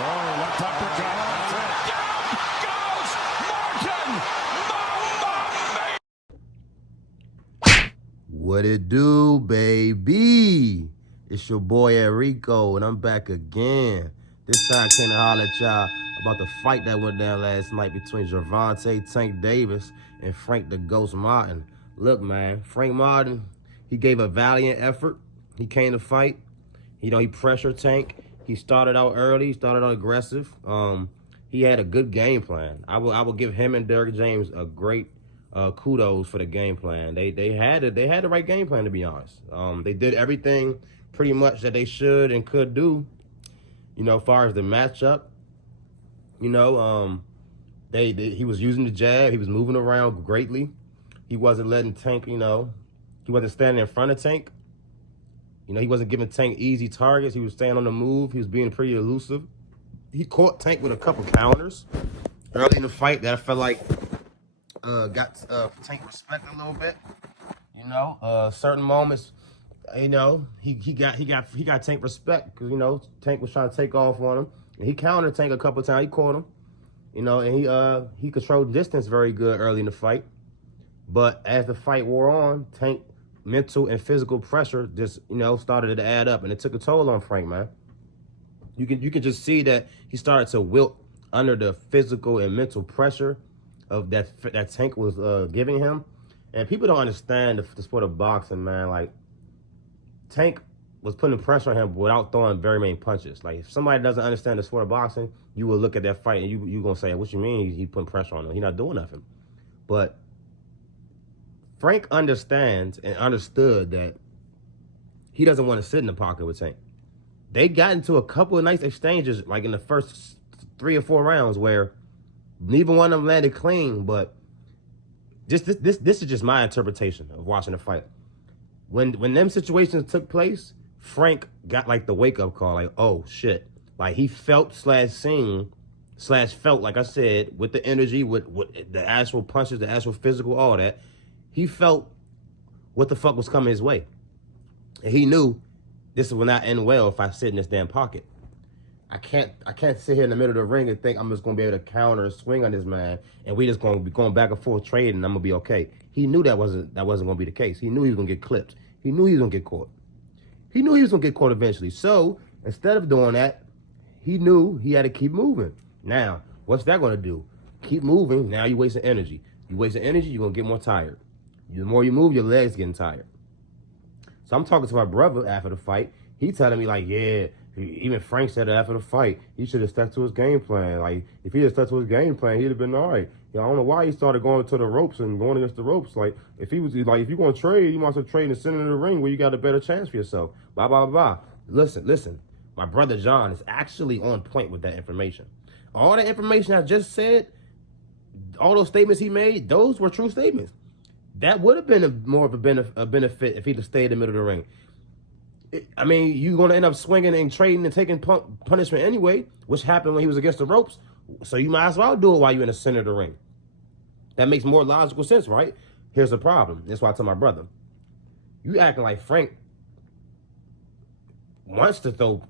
left uppercut. What it do, baby? It's your boy Enrico, and I'm back again. This time I came to holler at y'all about the fight that went down last night between Gervonta Tank Davis and Frank the Ghost Martin. Look, man, Frank Martin, he gave a valiant effort. He came to fight. You know, he pressured Tank. He started out early. He started out aggressive. He had a good game plan. I will give him and Derrick James a great kudos for the game plan. They had the right game plan, to be honest. They did everything pretty much that they should and could do. You know, as far as the matchup, you know, he was using the jab. He was moving around greatly. He wasn't letting Tank, you know, he wasn't standing in front of Tank. You know, he wasn't giving Tank easy targets. He was staying on the move. He was being pretty elusive. He caught Tank with a couple counters early in the fight that I felt like got Tank respect a little bit. You know, certain moments, you know, he got Tank respect because, you know, Tank was trying to take off on him, and he countered Tank a couple times. He caught him, you know, and he controlled distance very good early in the fight. But as the fight wore on, Tank mental and physical pressure just, you know, started to add up, and it took a toll on Frank, man. You can just see that he started to wilt under the physical and mental pressure of that Tank was giving him. And people don't understand the sport of boxing, man. Like, Tank was putting pressure on him without throwing very many punches. Like, if somebody doesn't understand the sport of boxing, you will look at that fight and you gonna say, what you mean he putting pressure on him? He's not doing nothing. But Frank understands and understood that he doesn't want to sit in the pocket with Tank. They got into a couple of nice exchanges, like in the first 3 or 4 rounds, where neither one of them landed clean. But this is just my interpretation of watching the fight. When them situations took place, Frank got like the wake up call, like, oh shit. Like, he felt /seen / felt, like I said, with the energy, with the actual punches, the actual physical, all that. He felt what the fuck was coming his way. And he knew this will not end well if I sit in this damn pocket. I can't sit here in the middle of the ring and think I'm just gonna be able to counter and swing on this man, and we just gonna be going back and forth trading and I'm gonna be okay. He knew that wasn't gonna be the case. He knew he was gonna get clipped. He knew he was gonna get caught. He knew he was gonna get caught eventually. So instead of doing that, he knew he had to keep moving. Now, what's that gonna do? Keep moving. Now you're wasting energy. You wasting energy, you're gonna get more tired. The more you move, your legs getting tired. So I'm talking to my brother after the fight. He telling me, like, yeah, even Frank said it after the fight, he should have stuck to his game plan. Like, if he had stuck to his game plan, he'd have been all right. You know, I don't know why he started going to the ropes and going against the ropes. Like, if he was like, if you're going to trade, you might as well trade in the center of the ring where you got a better chance for yourself. Blah, blah, blah. Listen. My brother John is actually on point with that information. All that information I just said, all those statements he made, those were true statements. That would have been more of a benefit if he'd have stayed in the middle of the ring. I mean, you're going to end up swinging and trading and taking punishment anyway, which happened when he was against the ropes. So you might as well do it while you're in the center of the ring. That makes more logical sense, right? Here's the problem. That's why I tell my brother, you acting like Frank wants to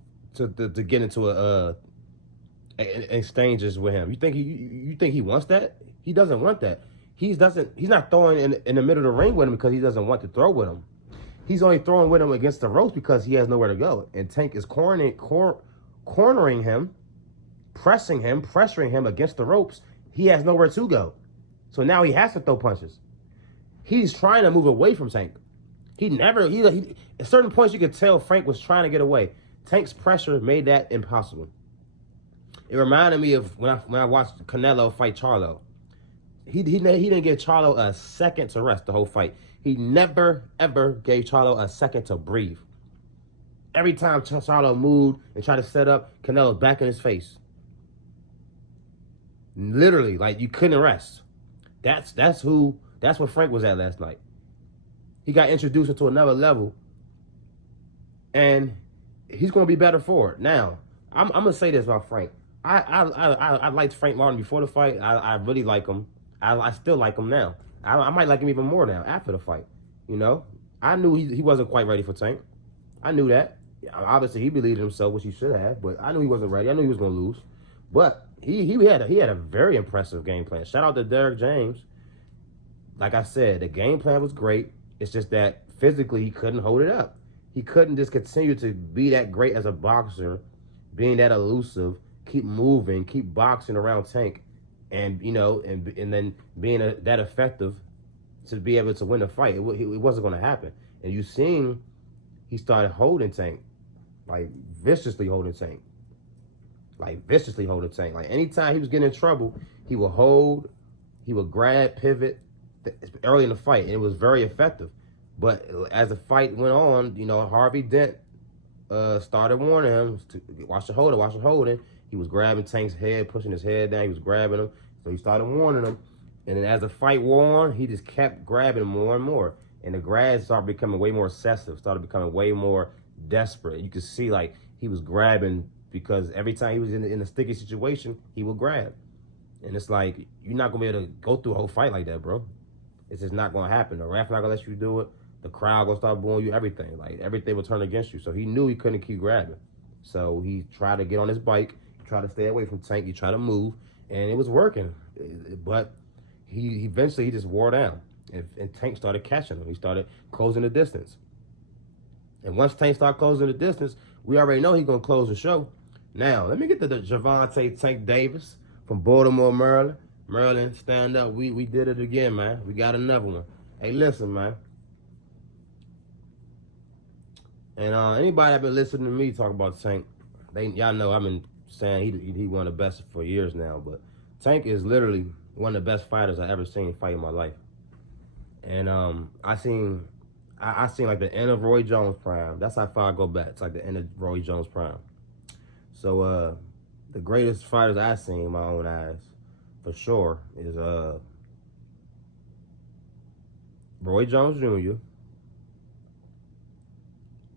get into exchanges with him. You think he wants that? He doesn't want that. He's not throwing in the middle of the ring with him because he doesn't want to throw with him. He's only throwing with him against the ropes because he has nowhere to go. And Tank is cornering him, pressuring him against the ropes. He has nowhere to go. So now he has to throw punches. He's trying to move away from Tank. At certain points you could tell Frank was trying to get away. Tank's pressure made that impossible. It reminded me of when I watched Canelo fight Charlo. He didn't give Charlo a second to rest the whole fight. He never, ever gave Charlo a second to breathe. Every time Charlo moved and tried to set up, Canelo back in his face. Literally, like, you couldn't rest. That's where Frank was at last night. He got introduced into another level, and he's going to be better for it. Now, I'm going to say this about Frank. I liked Frank Martin before the fight. I really like him. I still like him now. I might like him even more now after the fight. You know, I knew he wasn't quite ready for Tank. I knew that. Obviously, he believed in himself, which he should have. But I knew he wasn't ready. I knew he was going to lose. But he had a very impressive game plan. Shout out to Derrick James. Like I said, the game plan was great. It's just that physically he couldn't hold it up. He couldn't just continue to be that great as a boxer, being that elusive, keep moving, keep boxing around Tank, and and then being that effective to be able to win the fight. It wasn't going to happen. And you seen he started holding Tank, like viciously holding Tank, Like anytime he was getting in trouble, he would hold, he would grab, pivot early in the fight, and it was very effective. But as the fight went on, Harvey Dent started warning him to watch the holding. He was grabbing Tank's head, pushing his head down. He was grabbing him, so he started warning him. And then as the fight wore on, he just kept grabbing him more and more. And the grabs started becoming way more excessive, started becoming way more desperate. You could see like he was grabbing because every time he was in a sticky situation, he would grab. And it's like, you're not going to be able to go through a whole fight like that, bro. It's just not going to happen. The ref not going to let you do it. The crowd going to start booing you, everything. Like, everything will turn against you. So he knew he couldn't keep grabbing. So he tried to get on his bike. He tried to stay away from Tank. He tried to move. And it was working. But he eventually just wore down. And Tank started catching him. He started closing the distance. And once Tank started closing the distance, we already know he's going to close the show. Now, let me get to the Gervonta Tank Davis from Baltimore, Maryland. Maryland, stand up. We did it again, man. We got another one. Hey, listen, man. And anybody that been listening to me talk about Tank, y'all know I've been saying he one of the best for years now. But Tank is literally one of the best fighters I ever seen fight in my life. And I seen like the end of Roy Jones' prime. That's how far I go back. It's like the end of Roy Jones' prime. So the greatest fighters I've seen in my own eyes, for sure, is Roy Jones Jr.,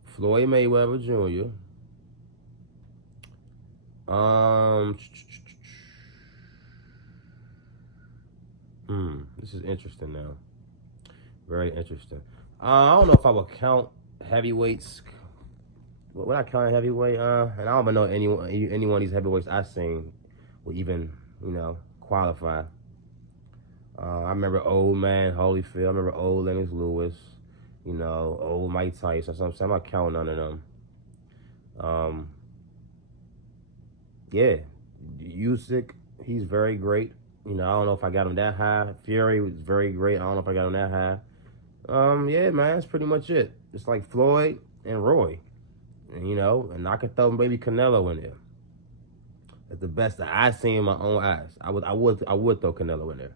Floyd Mayweather Jr., this is interesting now. Very interesting. I don't know if I would count heavyweights. Would I count heavyweight? And I don't even know any one of these heavyweights I've seen would even, qualify. I remember old man Holyfield. I remember old Lennox Lewis. Old Mike Tyson. So I'm not counting none of them. Yeah, Usyk, he's very great. I don't know if I got him that high. Fury was very great. I don't know if I got him that high. Yeah, man, that's pretty much it. It's like Floyd and Roy. And I could throw maybe Canelo in there. That's the best that I've seen in my own eyes. I would throw Canelo in there.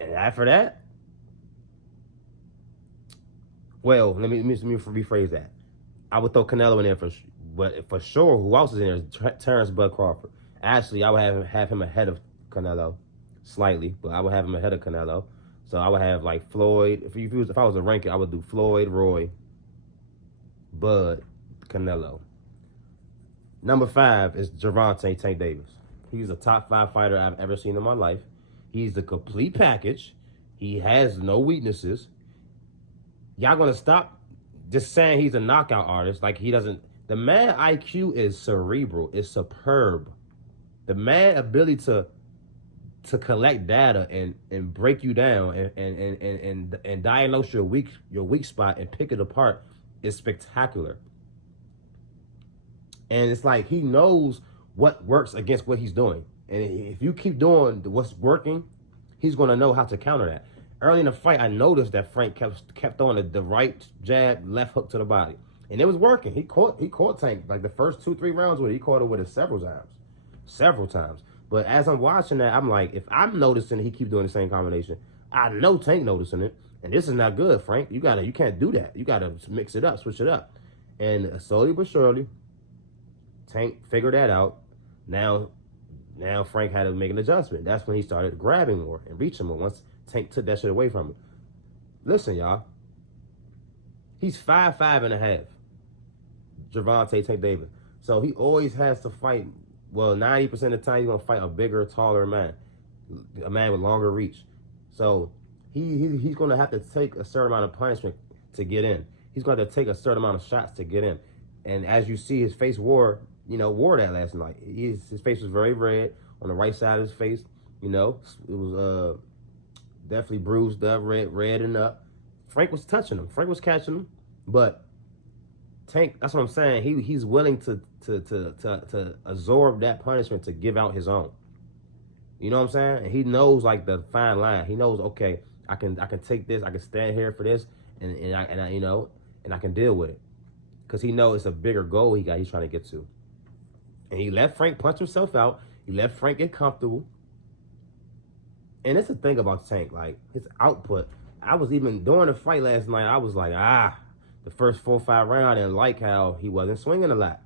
And after that, well, let me rephrase that. I would throw Canelo in there but for sure, who else is in there? Terrence Bud Crawford. Actually, I would have him ahead of Canelo, slightly, but I would have him ahead of Canelo. So I would have like Floyd. If I was a ranking, I would do Floyd, Roy, Bud, Canelo. Number 5 is Gervonta Tank Davis. He's a top 5 fighter I've ever seen in my life. He's the complete package. He has no weaknesses. Y'all gonna stop just saying he's a knockout artist like he doesn't. The man IQ is cerebral. It's superb. The man ability to collect data and break you down and diagnose your weak spot and pick it apart is spectacular. And it's like he knows what works against what he's doing. And if you keep doing what's working, he's going to know how to counter that. Early in the fight, I noticed that Frank kept throwing the right jab, left hook to the body. And it was working. He caught Tank. Like the first 2-3 rounds with it, he caught it with it several times. But as I'm watching that, I'm like, if I'm noticing he keep doing the same combination, I know Tank noticing it. And this is not good, Frank. You can't do that. You gotta mix it up, switch it up. And slowly but surely, Tank figured that out. Now Frank had to make an adjustment. That's when he started grabbing more and reaching more. Once Tank took that shit away from him. Listen, y'all. He's 5'5.5". Gervonta Tank Davis. So he always has to fight. Well, 90% of the time he's gonna fight a bigger, taller man, a man with longer reach. So he's gonna have to take a certain amount of punishment to get in. he's going to take a certain amount of shots to get in. And as you see, his face wore that last night. His face was very red on the right side of his face. You know, it was definitely bruised up, red and up. Frank was touching him. Frank was catching him, but Tank. That's what I'm saying. He's willing to absorb that punishment to give out his own. You know what I'm saying? And he knows like the fine line. He knows, okay, I can take this. I can stand here for this, and I can deal with it, because he knows it's a bigger goal he's trying to get to. And he let Frank punch himself out. He let Frank get comfortable. And it's the thing about Tank, like his output. I was even during the fight last night, I was like, the first 4 or 5 rounds, I didn't like how he wasn't swinging a lot.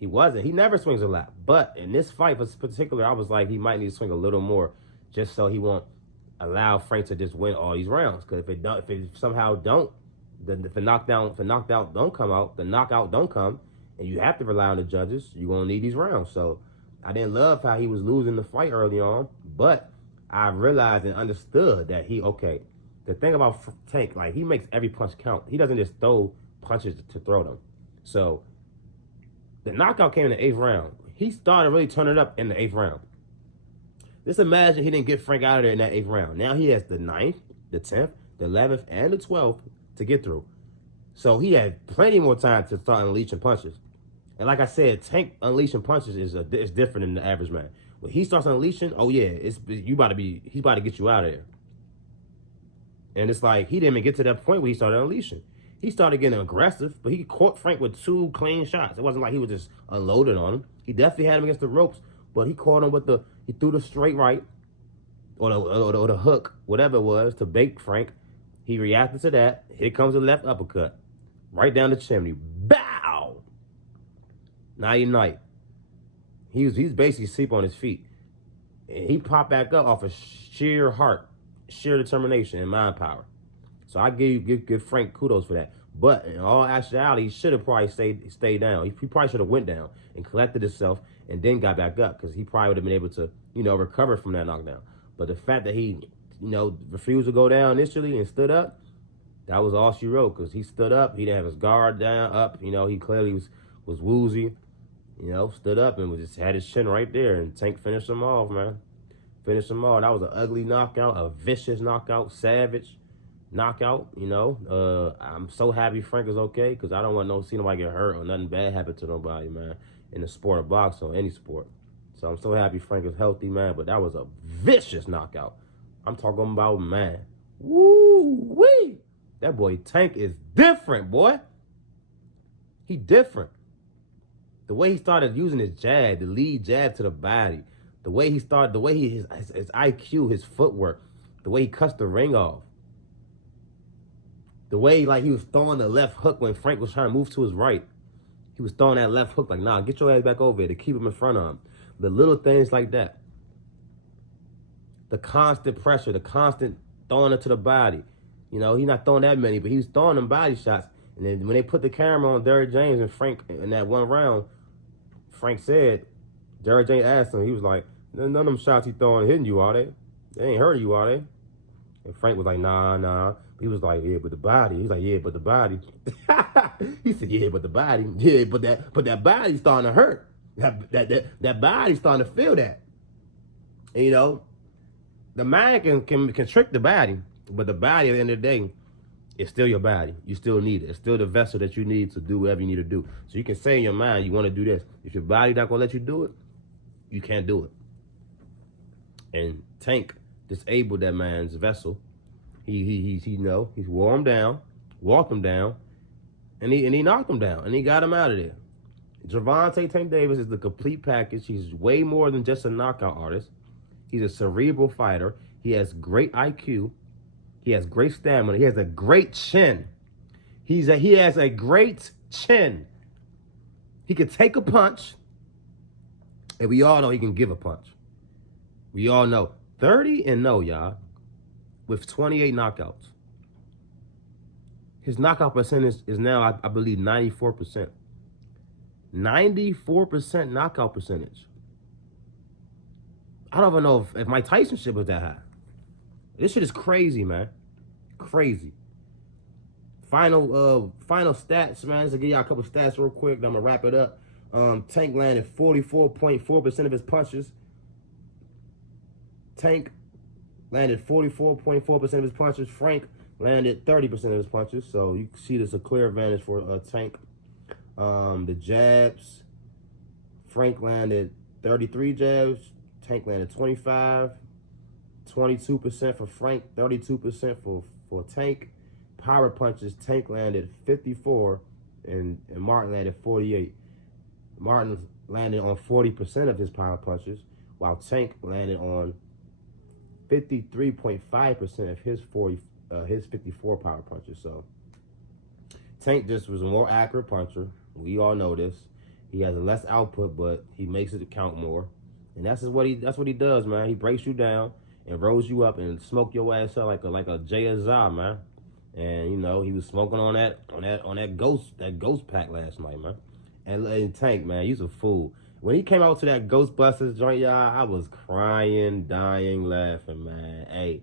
He wasn't. He never swings a lot. But in this fight in particular, I was like, he might need to swing a little more, just so he won't allow Frank to just win all these rounds. Because if it somehow don't, if the knockout don't come out, the knockout don't come, and you have to rely on the judges, you're gonna need these rounds. So I didn't love how he was losing the fight early on, but I realized and understood that the thing about Tank, like, he makes every punch count. He doesn't just throw punches to throw them. So the knockout came in the 8th round. He started really turning it up in the 8th round. Just imagine he didn't get Frank out of there in that 8th round. Now he has the 9th, the 10th, the 11th, and the 12th to get through. So he had plenty more time to start unleashing punches. And like I said, Tank unleashing punches is different than the average man. When he starts unleashing, oh yeah, he's about to get you out of there. And it's like, he didn't even get to that point where he started unleashing. He started getting aggressive, but he caught Frank with 2 clean shots. It wasn't like he was just unloading on him. He definitely had him against the ropes, but he caught him he threw the straight right, or the hook, whatever it was, to bait Frank. He reacted to that. Here comes the left uppercut, right down the chimney. Bow! Nighty night. He's basically asleep on his feet. And he popped back up off of sheer heart, sheer determination, and mind power. So I give Frank kudos for that. But in all actuality, he should have probably stayed down. He probably should have went down and collected himself and then got back up, because he probably would have been able to, recover from that knockdown. But the fact that he, refused to go down initially and stood up, that was all she wrote, because he stood up. He didn't have his guard down up. He clearly was woozy. Stood up and just had his chin right there, and Tank finished him off, man. Finished him off. That was an ugly knockout, a vicious knockout, savage knockout. I'm so happy Frank is okay, because I don't want to see nobody get hurt or nothing bad happen to nobody, man, in the sport of boxing or any sport. So I'm so happy Frank is healthy, man. But that was a vicious knockout. I'm talking about, man. Woo-wee! That boy Tank is different, boy. He different. The way he started using his jab, the lead jab to the body, the way he started, the way his IQ, his footwork, the way he cuts the ring off, the way he was throwing the left hook when Frank was trying to move to his right. He was throwing that left hook like, nah, get your ass back over here, to keep him in front of him. The little things like that. The constant pressure, the constant throwing it to the body. He's not throwing that many, but he was throwing them body shots. And then when they put the camera on Derrick James and Frank in that one round, Frank said, Derrick James asked him, he was like, none of them shots he throwing hitting you, are they? They ain't hurting you, are they? And Frank was like, nah. He was like, yeah, but the body. He's like, yeah, but the body. He said, yeah, but the body. Yeah, but that body's starting to hurt. That body's starting to feel that. And, the mind can trick the body, but the body at the end of the day, it's still your body. You still need it. It's still the vessel that you need to do whatever you need to do. So you can say in your mind, you want to do this. If your body not going to let you do it, you can't do it. And Tank disabled that man's vessel. He wore him down, walked him down, and he knocked him down, and he got him out of there. Gervonta Tank Davis is the complete package. He's way more than just a knockout artist. He's a cerebral fighter. He has great IQ. He has great stamina. He has a great chin. He has a great chin. He can take a punch, and we all know he can give a punch. We all know 30-0, y'all, with 28 knockouts. His knockout percentage is now, I believe, 94%. 94% knockout percentage. I don't even know if Mike Tyson shit was that high. This shit is crazy, man. Crazy. Final stats, man. Just to give y'all a couple stats real quick. Then I'm gonna wrap it up. Tank landed 44.4% of his punches. Tank landed 44.4% of his punches. Frank landed 30% of his punches. So you see there's a clear advantage for Tank. The jabs, Frank landed 33 jabs. Tank landed 25. 22% for Frank, 32% for Tank. Power punches, Tank landed 54 and Martin landed 48. Martin landed on 40% of his power punches, while Tank landed on 53.5% of his 54 power punches. So Tank just was a more accurate puncher. We all know this. He has a less output, but he makes it count more. And that's what he does, man. He breaks you down and rolls you up and smoke your ass up like a Jay Azar, man. And you know, he was smoking on that ghost pack last night, man. And Tank, man, he's a fool. When he came out to that Ghostbusters joint, y'all, I was crying, dying, laughing, man. Hey,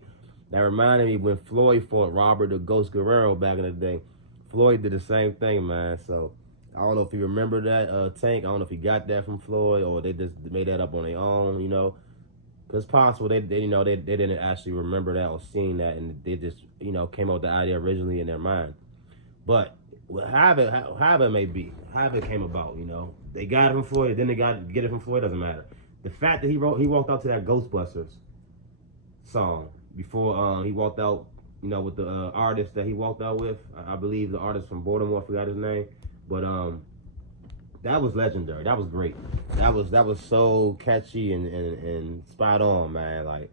that reminded me when Floyd fought Robert the Ghost Guerrero back in the day. Floyd did the same thing, man. So I don't know if you remember that Tank. I don't know if he got that from Floyd or they just made that up on their own, you know. Cause it's possible they didn't actually remember that or seen that, and they just came up with the idea originally in their mind. But however it may be, however it came about, they got it from Floyd, then they get it from Floyd, doesn't matter. The fact that he walked out to that Ghostbusters song before he walked out, with the artist that he walked out with, I believe the artist from Baltimore, I forgot his name, but that was legendary. That was great. That was so catchy and spot on, man. Like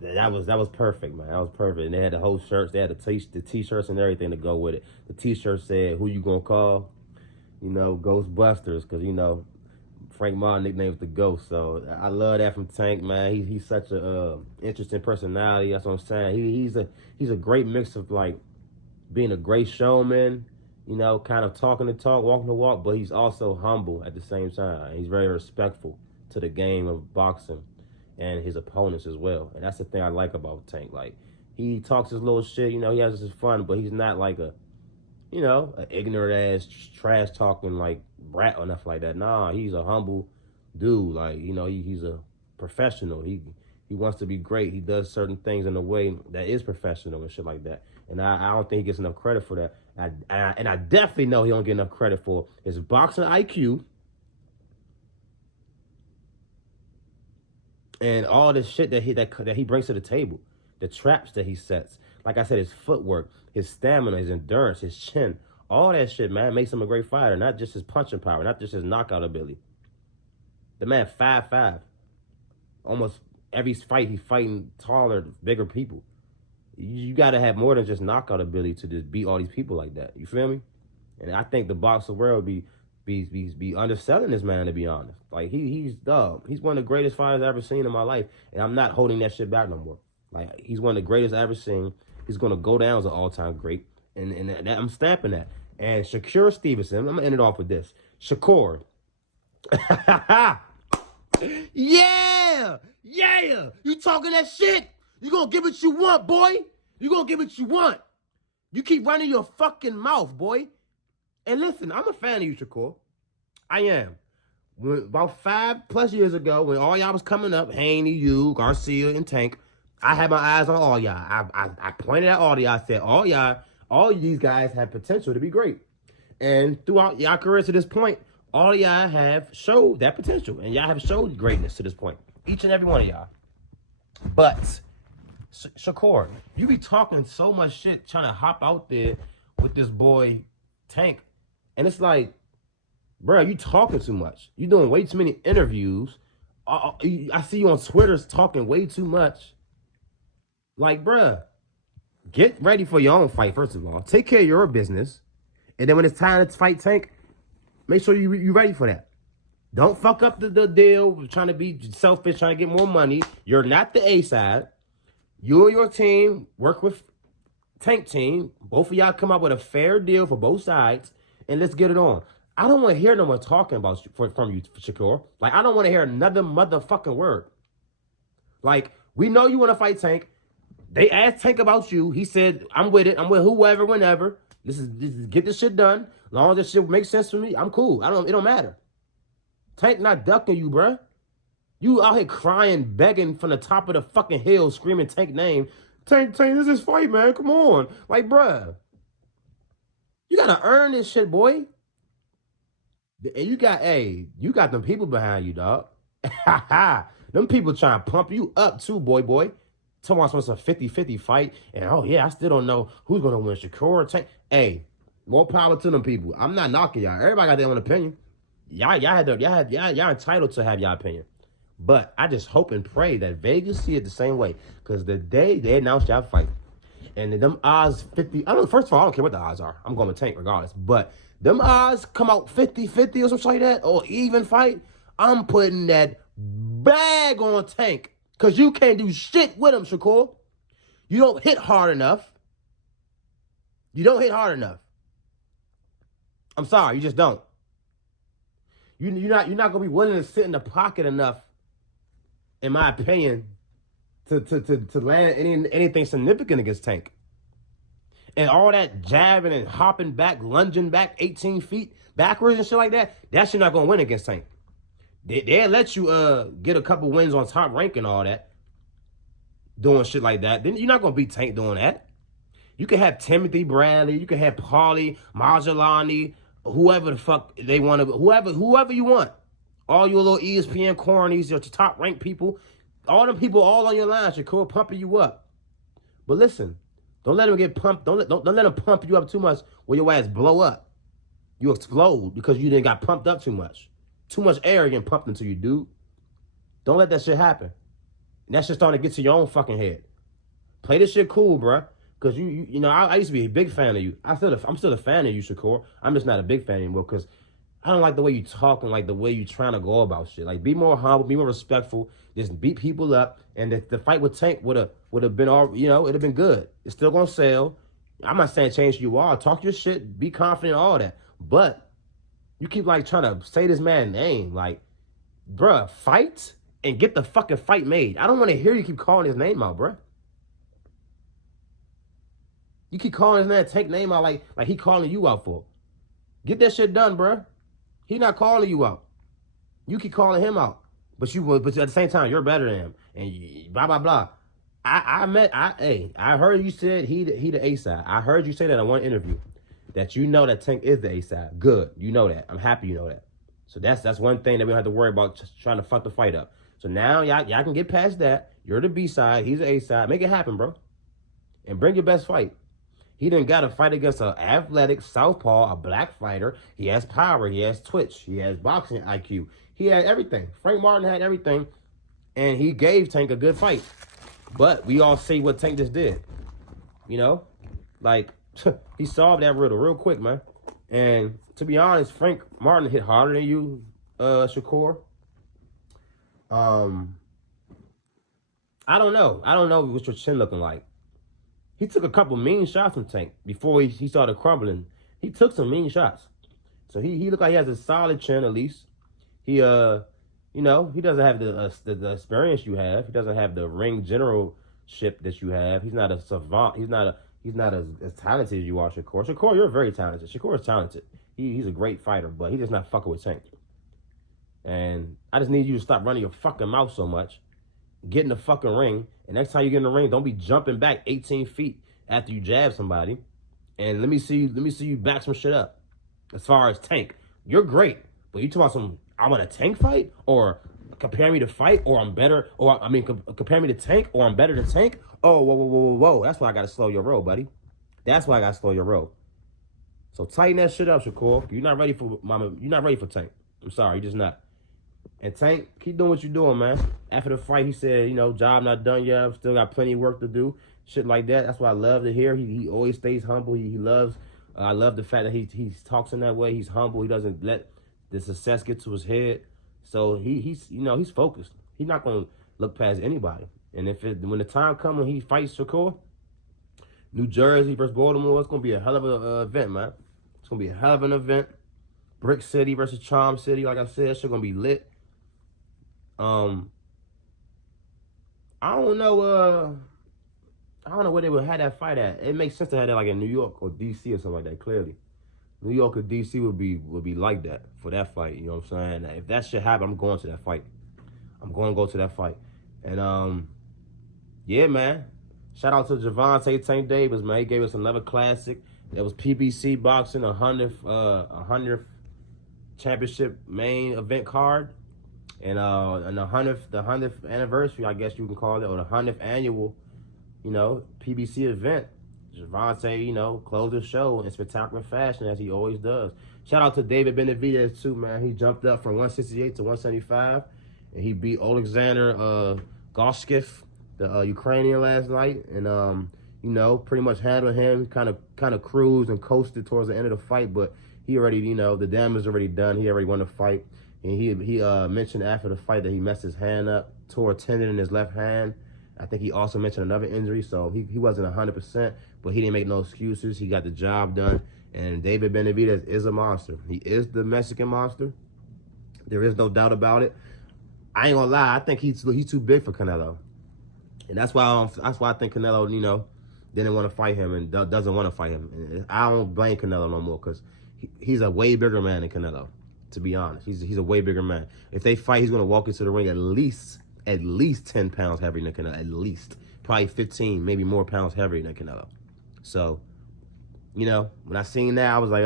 that was perfect, man. That was perfect. And they had the whole shirts. They had the t-shirts and everything to go with it. The t-shirt said, "Who you gonna call?" Ghostbusters, because Frank Martin nicknamed the Ghost. So I love that from Tank, man. He's such a interesting personality. That's what I'm saying. He's a great mix of like being a great showman, kind of talking the talk, walking the walk, but he's also humble at the same time. He's very respectful to the game of boxing and his opponents as well. And that's the thing I like about Tank. Like, he talks his little shit, he has his fun, but he's not like an ignorant ass, trash talking like brat or nothing like that. Nah, he's a humble dude. Like, he's a professional. He wants to be great. He does certain things in a way that is professional and shit like that. And I don't think he gets enough credit for that. And I definitely know he don't get enough credit for his boxing IQ and all the shit that he brings to the table, the traps that he sets. Like I said, his footwork, his stamina, his endurance, his chin, all that shit, man, makes him a great fighter. Not just his punching power, not just his knockout ability. The man 5'5". Almost every fight he's fighting taller, bigger people. You got to have more than just knockout ability to just beat all these people like that. You feel me? And I think the boxing world be underselling this man, to be honest. Like, he's one of the greatest fighters I've ever seen in my life, and I'm not holding that shit back no more. Like, he's one of the greatest I've ever seen. He's gonna go down as an all-time great, and that, I'm stamping that. And Shakur Stevenson, I'm gonna end it off with this. Shakur. Yeah! You talking that shit? You gonna get what you want, boy. You gonna get what you want. You keep running your fucking mouth, boy. And listen, I'm a fan of you, Shakur. I am. About 5+ years ago, when all y'all was coming up, Haney, you, Garcia, and Tank, I had my eyes on all y'all. I pointed at all y'all. I said, all these guys have potential to be great. And throughout y'all careers to this point, all y'all have showed that potential. And y'all have showed greatness to this point. Each and every one of y'all. But Shakur, you be talking so much shit trying to hop out there with this boy Tank. And it's like, bro, you talking too much. You doing way too many interviews. I see you on Twitter talking way too much. Like, bro, get ready for your own fight, first of all. Take care of your business. And then when it's time to fight Tank, make sure you're ready for that. Don't fuck up the deal, trying to be selfish, trying to get more money. You're not the A side. You and your team work with Tank team. Both of y'all come up with a fair deal for both sides, and let's get it on. I don't want to hear no one talking about from you, Shakur. Like, I don't want to hear another motherfucking word. Like, we know you want to fight Tank. They asked Tank about you. He said, I'm with it. I'm with whoever, whenever. This is get this shit done. As long as this shit makes sense for me, I'm cool. It don't matter. Tank not ducking you, bruh. You out here crying, begging from the top of the fucking hill, screaming Tank name. Tank, this is fight, man. Come on. Like, bruh, you gotta earn this shit, boy. And you got them people behind you, dog. Them people trying to pump you up too, boy. Talking about some 50-50 fight. And oh yeah, I still don't know who's gonna win, Shakur or Tank. Hey, more power to them people. I'm not knocking y'all. Everybody got their own opinion. Y'all entitled to have y'all opinion. But I just hope and pray that Vegas see it the same way. Because the day they announced y'all fight, and them odds 50, I don't. First of all, I don't care what the odds are. I'm going to Tank regardless. But them odds come out 50-50 or something like that, or even fight, I'm putting that bag on Tank. Because you can't do shit with him, Shakur. You don't hit hard enough. I'm sorry, you just don't. You're not gonna be willing to sit in the pocket enough, in my opinion, to land anything significant against Tank. And all that jabbing and hopping back, lunging back 18 feet backwards and shit like that, that shit not gonna win against Tank. They'll let you get a couple wins on top rank and all that, doing shit like that. Then you're not gonna beat Tank doing that. You can have Timothy Bradley, you can have Paulie, Marzolani, whoever the fuck they want to, whoever you want. All your little ESPN cornies, your top ranked people, all them people all on your line, Shakur, pumping you up. But listen, don't let them get pumped. Don't let them pump you up too much where your ass blow up. You explode because you didn't got pumped up too much. Too much air getting pumped into you, dude. Don't let that shit happen. And that shit starting to get to your own fucking head. Play this shit cool, bruh. Because you know, I used to be a big fan of you. I'm still a fan of you, Shakur. I'm just not a big fan anymore because I don't like the way you talk and like the way you trying to go about shit. Like, be more humble, be more respectful. Just beat people up. And the fight with Tank would have been all, you know, it'd have been good. It's still gonna sell. I'm not saying change who you are. Talk your shit. Be confident, all that. But you keep like trying to say this man's name. Like, bruh, fight and get the fucking fight made. I don't want to hear you keep calling his name out, bruh. You keep calling his man Tank name out like he calling you out for. Get that shit done, bruh. He not calling you out. You keep calling him out. But at the same time, you're better than him. And blah, blah, blah. I heard you said he the A side. I heard you say that in one interview. That you know that Tank is the A side. Good. You know that. I'm happy you know that. So that's one thing that we don't have to worry about, just trying to fuck the fight up. So now y'all can get past that. You're the B side. He's the A side. Make it happen, bro. And bring your best fight. He done got to fight against an athletic southpaw, a black fighter. He has power. He has twitch. He has boxing IQ. He had everything. Frank Martin had everything. And he gave Tank a good fight. But we all see what Tank just did. You know? Like, he solved that riddle real quick, man. And to be honest, Frank Martin hit harder than you, Shakur. I don't know. I don't know what your chin looking like. He took a couple mean shots from Tank before he started crumbling. He took some mean shots. So he looked like he has a solid chin at least. He you know, he doesn't have the experience you have. He doesn't have the ring generalship that you have. He's not a savant. He's not as talented as you are, Shakur. Shakur, you're very talented. Shakur is talented. He's a great fighter, but he's just not fucking with Tank. And I just need you to stop running your fucking mouth so much. Get in the fucking ring. And next time you get in the ring, don't be jumping back 18 feet after you jab somebody. And let me see you back some shit up. As far as Tank, you're great, but you talk about some, I want a Tank fight, or compare me to fight, or I'm better, or I mean, compare me to Tank, or I'm better than Tank. Oh, whoa. That's why I gotta slow your roll, buddy. That's why I gotta slow your roll. So tighten that shit up, Shakur. You're not ready for You're not ready for Tank. I'm sorry, you're just not. And Tank, keep doing what you're doing, man. After the fight, he said, you know, job not done yet. I've still got plenty of work to do. Shit like that. That's what I love to hear. He always stays humble. He loves. I love the fact that he talks in that way. He's humble. He doesn't let the success get to his head. So he's focused. He's not gonna look past anybody. And when the time comes when he fights Shakur, New Jersey versus Baltimore, it's gonna be a hell of an event, man. It's gonna be a hell of an event. Brick City versus Charm City, like I said, it's gonna be lit. I don't know. I don't know where they would have that fight at. It makes sense to have that like in New York or DC or something like that. Clearly, New York or DC would be like that for that fight. You know what I'm saying? If that shit happen, I'm going to that fight. I'm going to go to that fight. And yeah, man. Shout out to Javante Tank Davis, man. He gave us another classic. That was PBC boxing, 100th championship main event card, and the 100th anniversary, I guess you can call it, or the 100th annual, PBC event. Javante, closed the show in spectacular fashion as he always does. Shout out to David Benavidez too, man. He jumped up from 168 to 175, and he beat Alexander Goskif, the Ukrainian, last night, and pretty much handled him. Kind of cruised and coasted towards the end of the fight, but he already, the damage is already done. He already won the fight, and he mentioned after the fight that he messed his hand up, tore a tendon in his left hand. I think he also mentioned another injury, so he wasn't 100%, but he didn't make no excuses. He got the job done, and David Benavidez is a monster. He is the Mexican monster. There is no doubt about it. I ain't gonna lie, I think he's too big for Canelo, and that's why I think Canelo, didn't want to fight him and doesn't want to fight him. And I don't blame Canelo no more because he's a way bigger man than Canelo. To be honest, he's a way bigger man. If they fight, he's gonna walk into the ring at least 10 pounds heavier than Canelo. At least probably 15, maybe more pounds heavier than Canelo. So, when I seen that, I was like,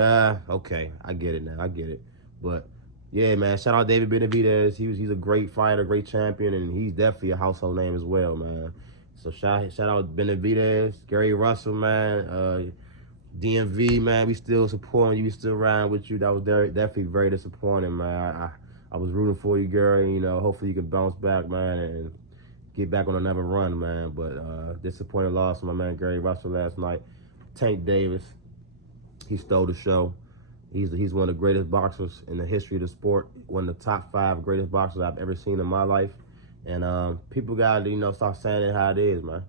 okay, I get it now. I get it. But yeah, man, shout out David Benavidez. He's a great fighter, great champion, and he's definitely a household name as well, man. So shout out Benavidez, Gary Russell, man. DMV, man, we still supporting you. We still riding with you. That was definitely very disappointing, man. I was rooting for you, Gary. Hopefully you can bounce back, man, and get back on another run, man. But disappointing loss from my man Gary Russell last night. Tank Davis, he stole the show. He's one of the greatest boxers in the history of the sport. One of the top 5 greatest boxers I've ever seen in my life. And people gotta, stop saying it how it is, man.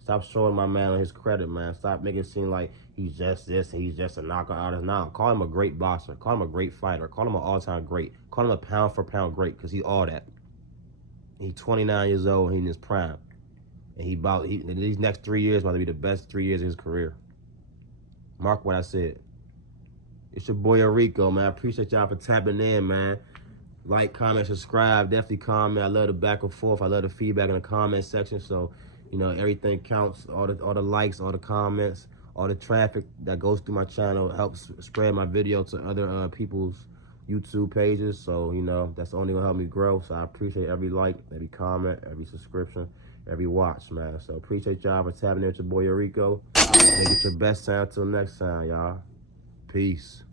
Stop showing my man on his credit, man. Stop making it seem like he's just this and he's just a knockout artist. Now, call him a great boxer. Call him a great fighter. Call him an all-time great. Call him a pound-for-pound great, because he's all that. He's 29 years old and he's in his prime. And these next 3 years about to be the best 3 years of his career. Mark what I said. It's your boy Enrico, man. I appreciate y'all for tapping in, man. Like, comment, subscribe. Definitely comment. I love the back and forth. I love the feedback in the comment section. So, everything counts. All the likes, all the comments, all the traffic that goes through my channel helps spread my video to other people's YouTube pages. So, that's only gonna help me grow. So I appreciate every like, every comment, every subscription, every watch, man. So appreciate y'all for tapping in with your boy Enrico. Make it your best time till next time, y'all. Peace.